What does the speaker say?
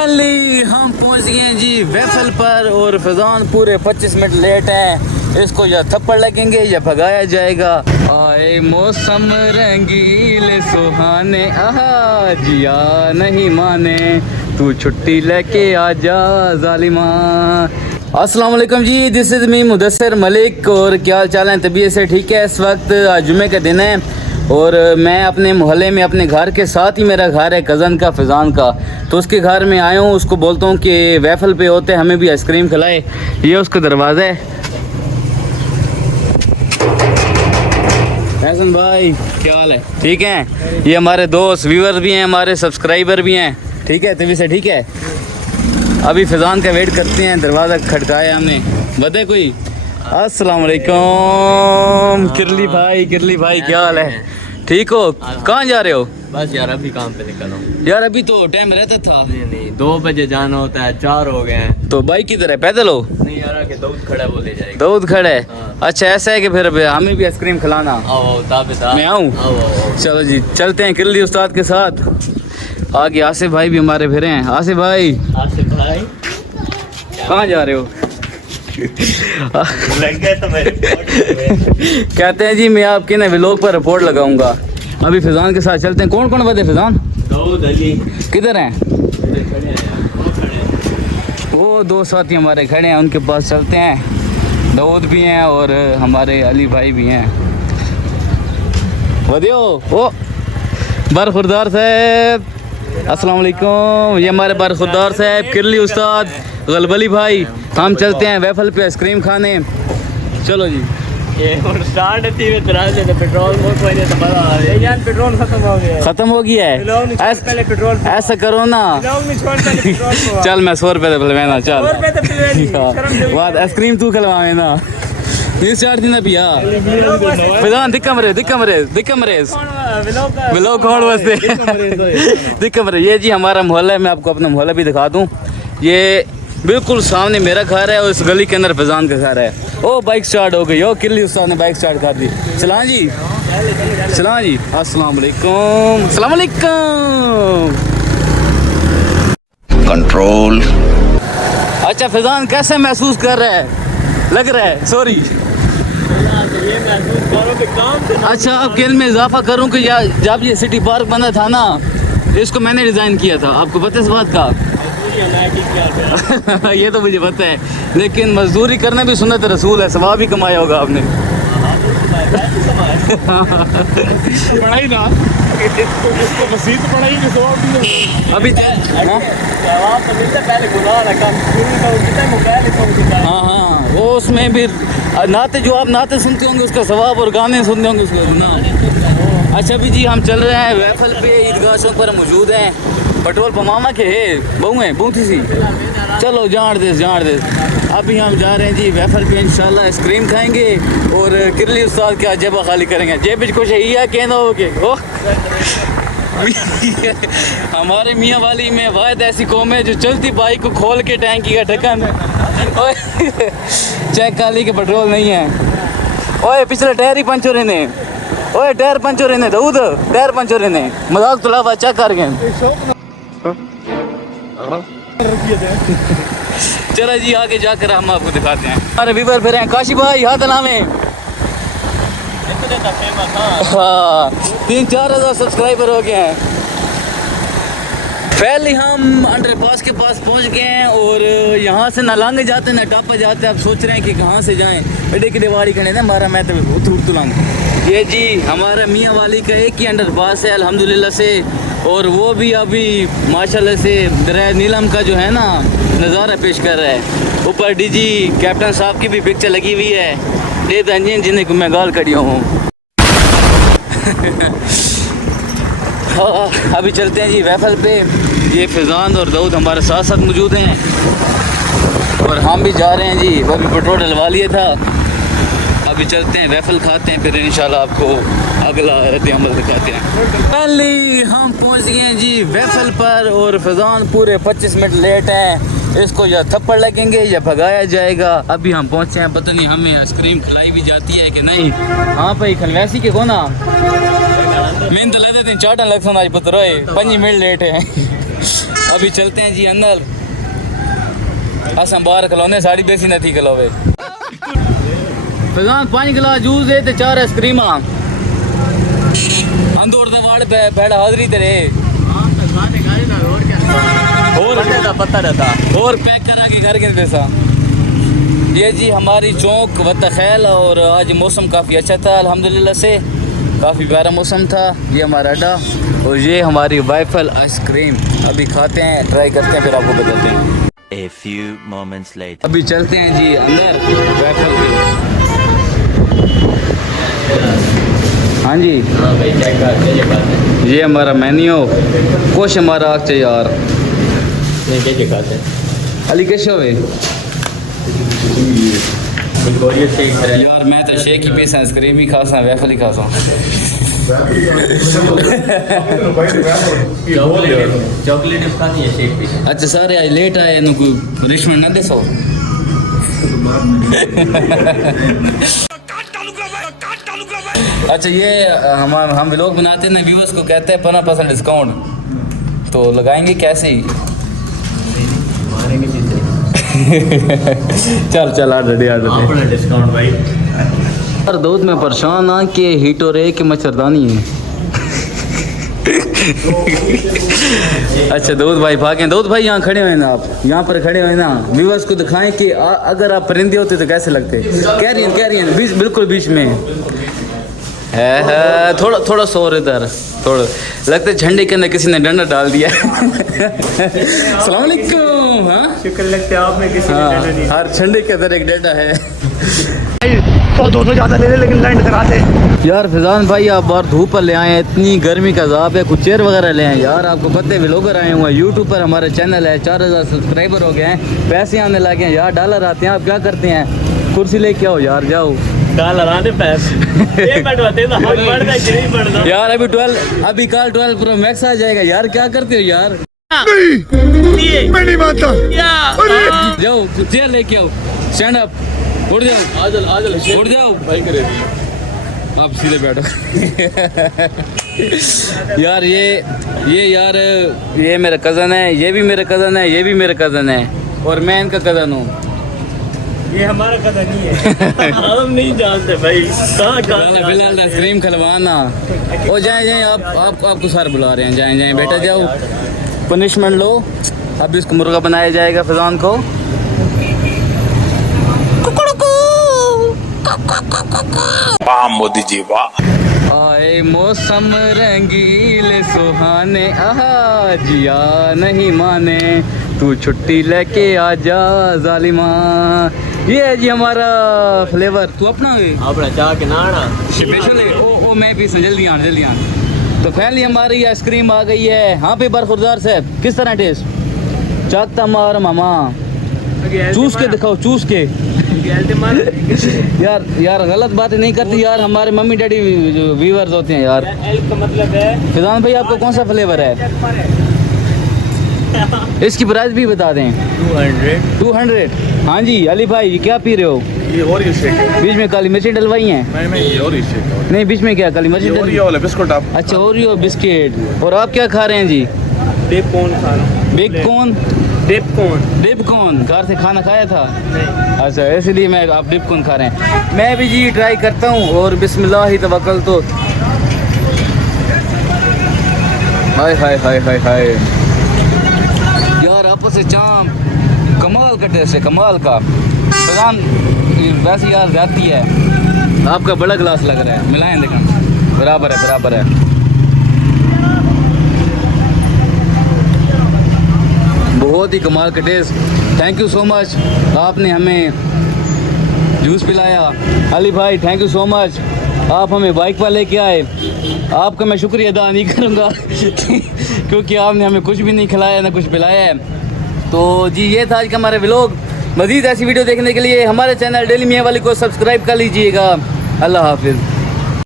Finally हम पहुंच गए हैं जी वेफल पर और फैजान पूरे 25 मिनट लेट है। इसको या थप्पड़ लगेंगे या भगाया जाएगा। आए मौसम रंगीले सुहाने आहा जिया नहीं माने तू छुट्टी लेके आजा जालिमा। अस्सलाम वालेकुम जी, this is me Mudassir Malik. और क्या हाल चाल है? तबीयत से ठीक है? इस वक्त आज जुमे का दिन है और मैं अपने मोहल्ले में अपने घर के साथ ही मेरा घर है कज़न का फैज़ान का, तो उसके घर में आया हूँ। उसको बोलता हूँ कि वेफल पे होते हमें भी आइसक्रीम खिलाए। ये उसका दरवाज़ा है। हसन भाई क्या हाल है? ठीक है। ये हमारे दोस्त व्यूअर्स भी हैं, हमारे सब्सक्राइबर भी हैं। ठीक है, तभी से ठीक है। अभी फैज़ान का वेट करते हैं। दरवाज़ा खटकाया हमने, बता कोई। अस्सलाम वालेकुम किरली भाई क्या हाल है? ठीक हो? कहाँ जा रहे हो? बस यार अभी काम पे निकला हूँ। यार अभी तो टाइम रहता था। नहीं 2 बजे जाना होता है, 4 हो गए हैं। तो बाइक किधर है? पैदल हो? नहीं यार आके दूध खड़ा वो ले जाएगा। दूध खड़े? हाँ। अच्छा ऐसा है कि फिर हमें भी आइसक्रीम खिलाना। आओ ताबेदार। मैं आऊँ? आओ। चलो जी चलते हैं किरली उस्ताद के साथ। आगे आसिफ भाई भी हमारे फिर हैं। आसिफ भाई कहाँ जा रहे हो? लग गया तो मेरे कहते हैं जी मैं आपके ना व्लॉग पर रिपोर्ट लगाऊंगा। अभी फैज़ान के साथ चलते हैं। कौन कौन बदे फैज़ान? दाऊद अली किधर हैं? खड़े हैं यार, वो खड़े हैं। वो 2 साथी हमारे खड़े हैं, उनके पास चलते हैं। दाऊद भी हैं और हमारे अली भाई भी हैं। वधियो ओ बरखुरदार साहब, अस्सलाम वालेकुम। ये हमारे बरखुरदार साहब, किरली उस्ताद, गलबली भाई। हम चलते हैं वेफल पे आइसक्रीम खाने। चलो जी। ये और स्टार्ट थी वे तरह से तो पेट्रोल बहुत वजह से बड़ा आ रहा है यार। पेट्रोल खत्म हो गया है। खत्म हो गया है? पहले पेट्रोल ऐसा करो ना, लोग नहीं छोड़ पहले पेट्रोल को। चल मैं 100 रुपये पिलवाना। चल 100 रुपए तो पिलवानी। बाद आइसक्रीम तू खिलवावे ना। ये चार दिन पिया फैज़ान दिक्कत मरे व्लॉग कौन वास्ते दिक्कत मरे। ये जी हमारा मोहल्ला है। मैं आपको अपना मोहल्ला भी दिखा दूँ। ये बिल्कुल सामने मेरा घर है और इस गली के अंदर फैज़ान का घर है। ओ बाइक स्टार्ट हो गई। ओ किरली उस्ताद ने बाइक स्टार्ट कर दी। चलां जी चलां जी। अस्सलाम वालेकुम। अस्सलाम वालेकुम। कंट्रोल। अच्छा फैज़ान कैसे महसूस कर रहा है? लग रहा है सॉरी। ये महसूस करो कि काम से अच्छा अब खेल में इजाफा करूं कि जब ये सिटी पार्क बना था ना, इसको मैंने डिज़ाइन किया था। आपको पता है इस बात का? ये तो मुझे पता है, लेकिन मजदूरी करना भी सुन्नत रसूल है। सवाब भी कमाया होगा आपने। पढ़ाई ना इसको मसीद पढ़ाई के सवाब अभी जवाब तो मिलता पहले गुनाह ना काम शुरू में कितना मोबाइल को। हाँ वो उसमें भी नाते जो आप नाते सुनते होंगे उसका सवाब और गाने सुनते होंगे उसका गुनाह। अच्छा अभी जी हम चल रहे हैं वेफल पे, ईदगाह चौक पर मौजूद हैं। पेट्रोल पमामा के है बहु हैं बूथी सी। चलो जान दे। अभी हम जा रहे हैं जी वेफल पे, इंशाल्लाह आइसक्रीम खाएंगे और किरली उस्ताद क्या जेबा खाली करेंगे। जेब कुछ है कहना हो के ओ हमारे मियाँ वाली में वायद ऐसी कौम है जो चलती बाइक को खोल के टैंकी का ढक्कन चेक काली के पेट्रोल नहीं है। ओए पिछले टायर ही पंचर ने। ओए टायर पंचर ने दूध टायर पंचर ने मजाक तुलावा चेक कर गए। चलो जी आगे जाकर हम आपको दिखाते हैं। हमारे व्यूअर फिर हैं काशी भाई हाथ लावे। हाँ 3-4 हज़ार सब्सक्राइबर हो गए हैं। पहले हम अंडरपास के पास पहुंच गए हैं और यहाँ से ना लांगे जाते ना टापा जाते। अब सोच रहे हैं कि कहाँ से जाएं। बेटे की दिवाली खड़े ना मारा मैं तो उठ लांग। ये जी हमारा मियाँ वाली का एक ही अंडरपास है अल्हम्दुलिल्लाह से, और वो भी अभी माशाल्लाह से दरिया नीलम का जो है ना नज़ारा पेश कर रहा है। ऊपर डीजी कैप्टन साहब की भी पिक्चर लगी हुई है। ये इंजन जिन्हें मैं गाल कड़ी हूँ। हाँ अभी चलते हैं जी वेफल पे। ये फैज़ान और दाऊद हमारे साथ साथ मौजूद हैं और हम भी जा रहे हैं जी। वो भी पेट्रोल डलवा लिया था। अभी चलते हैं वेफल खाते हैं, फिर इंशाल्लाह आपको अगला रद्द-ए-अमल दिखाते हैं। फाइनली हम पहुंच गए हैं जी वेफल पर और फैज़ान पूरे 25 मिनट लेट है। इसको या थप्पड़ लगेंगे या भगाया जाएगा। अभी हम पहुंचे हैं, पता नहीं हमें आइसक्रीम खिलाई भी जाती है कि नहीं। हाँ भाई खलवैसी के कोना मैंने तो लगता है 4 लग आज पुत्र 5 मिनट लेट है। अभी चलते हैं जी अंदर। असां बाहर खिलौने साड़ी बेसी न थी खिलोवे। फैजान 5 गिलास जूस दे ते 4 आइसक्रीम अंदर दे वाड़ पे बैठ हाजरी तेरे और का पता रहता और पैक करा के घर के पैसा। ये जी हमारी चौक वतखैल और आज मौसम काफ़ी अच्छा था अल्हम्दुलिल्लाह से, काफ़ी प्यारा मौसम था। ये हमारा अड्डा और ये हमारी वाइफल आइसक्रीम अभी खाते हैं, ट्राई करते हैं, फिर आपको बताते हैं। A few moments later. अभी चलते हैं जी अंदर वाइफल पे। हाँ जी हाँ भाई चेक कर ये बात है। ये हमारा मेन्यू कुछ हमारा आग यार नहीं क्या खाते हैं अली कैसे हुए यार। मैं तो शेक ही पीसा आइसक्रीम ही खासा वाइफल ही खासा। चॉकलेट खाती है शेक भी। अच्छा सारे आज लेट आए इन्हों कोई पनिशमेंट ना दे सो। अच्छा ये हम व्लॉग बनाते हैं ना, व्यूअर्स को कहते हैं 15% डिस्काउंट, तो लगाएंगे कैसे ही। चल चल ऑर्डर अपना डिस्काउंट भाई। यार दूध में परेशान आ के हीटर है कि मच्छरदानी है। अच्छा दूध भाई भागे, दूध भाई यहाँ खड़े हुए ना, आप यहाँ पर खड़े हुए ना, व्यूअर्स को दिखाएं कि अगर आप परिंदे होते तो कैसे लगते। कैरियन बीच बिल्कुल बीच में है थोड़ा थोड़ा शोर इधर थोड़ा लगता है झंडे के अंदर किसी ने डंडा डाल दिया। अस्सलाम वालेकुम। हाँ शुक्र लगता है आपने किसी हाँ हर झंडे के अंदर एक डंडा है। 100-200 ज़्यादा ले ले लेकिन लैंड कराते। यार फैजान भाई आप बाहर धूप पर ले आए हैं, इतनी गर्मी का अज़ाब है, कुछ चेयर वगैरह ले आए यार। आपको पता है व्लॉगर आए हुए हैं, यूट्यूब पर हमारा चैनल है, 4000 सब्सक्राइबर हो गए हैं, पैसे आने लगे हैं यार, डॉलर आते हैं। आप क्या करते हैं, कुर्सी लेके आओ यार, जाओ डॉलर आने पैसे ये बढ़वाते तो हम बढ़ता कि नहीं बढ़ता यार। अभी कल 12 प्रो मैक्स आ जाएगा यार, क्या करते हो यार। मैं नहीं मानता। जाओ चेयर लेके आओ, स्टैंड अप, उठ जाओ आजल उठ जाओ भाई करे आप सीधे बैठो। यार ये मेरा कज़न है, ये भी मेरा कज़न है, ये भी मेरा कज़न है और मैं इनका कज़न हूँ। ये हमारा कदर नहीं है। हम नहीं जानते भाई कहाँ फिलहाल आइसक्रीम खिलवाना ओ जाए आपको सर बुला रहे हैं, जाए बेटा जाओ, पनिशमेंट लो। अब इसको मुर्गा बनाया जाएगा फैजान को। वाह मोदी जी वाह। आए मौसम रंगीले सुहाने, आहा जिया नहीं माने, तू छुट्टी लेके आजा जालिमा। ये है जी हमारा फ्लेवर, तू अपना चाह के नाना स्पेशल है। ओ मैं भी जल्दी आन। तो फाइनली हमारी आइसक्रीम आ गई है। हाँ पे बरखुरदार साहब किस तरह टेस्ट चाहता मार मामा, चूस के दिखाओ चूस के। यार गलत बातें नहीं करती यार, हमारे मम्मी डैडी व्यूअर्स होते हैं यार। का मतलब है फैजान भाई आपको कौन सा फ्लेवर है, इसकी प्राइस भी बता दें। 200। हाँ जी अली भाई क्या पी रहे हो, ये और ये शेक है। बीच में काली मिर्ची डलवाई हैं। नहीं ये और ये शेक है। नहीं बीच में क्या काली मिर्ची और ये वाला बिस्कुट आप। अच्छा ओरियो बिस्किट। और आप क्या खा रहे हैं जी, डिप कौन खाना, बिग कॉर्न डिप कॉर्न। घर से खाना खाया था अच्छा इसलिए मैं आप डिप कॉर्न खा रहे हैं। मैं भी जी ट्राई करता हूँ और बिस्मिल्लाह ही तवक्कल। तो हाय हाय हाय हाय हाय यार आपस से चाम कमाल का टेस्ट है, कमाल का। फैजान वैसे यार जाती है, आपका बड़ा गिलास लग रहा है, मिलाएं देखा बराबर है। बहुत ही कमाल का taste. Thank you so much, आपने हमें जूस पिलाया। अली भाई थैंक यू सो मच, आप हमें बाइक पर लेके आए, आपका मैं शुक्रिया अदा नहीं करूँगा क्योंकि आपने हमें कुछ भी नहीं खिलाया ना कुछ पिलाया है। तो जी ये था आज का हमारा व्लॉग। मज़ीद ऐसी वीडियो देखने के लिए हमारे चैनल डेली मियाँ वाली को सब्सक्राइब कर लीजिएगा। अल्लाह हाफिज़।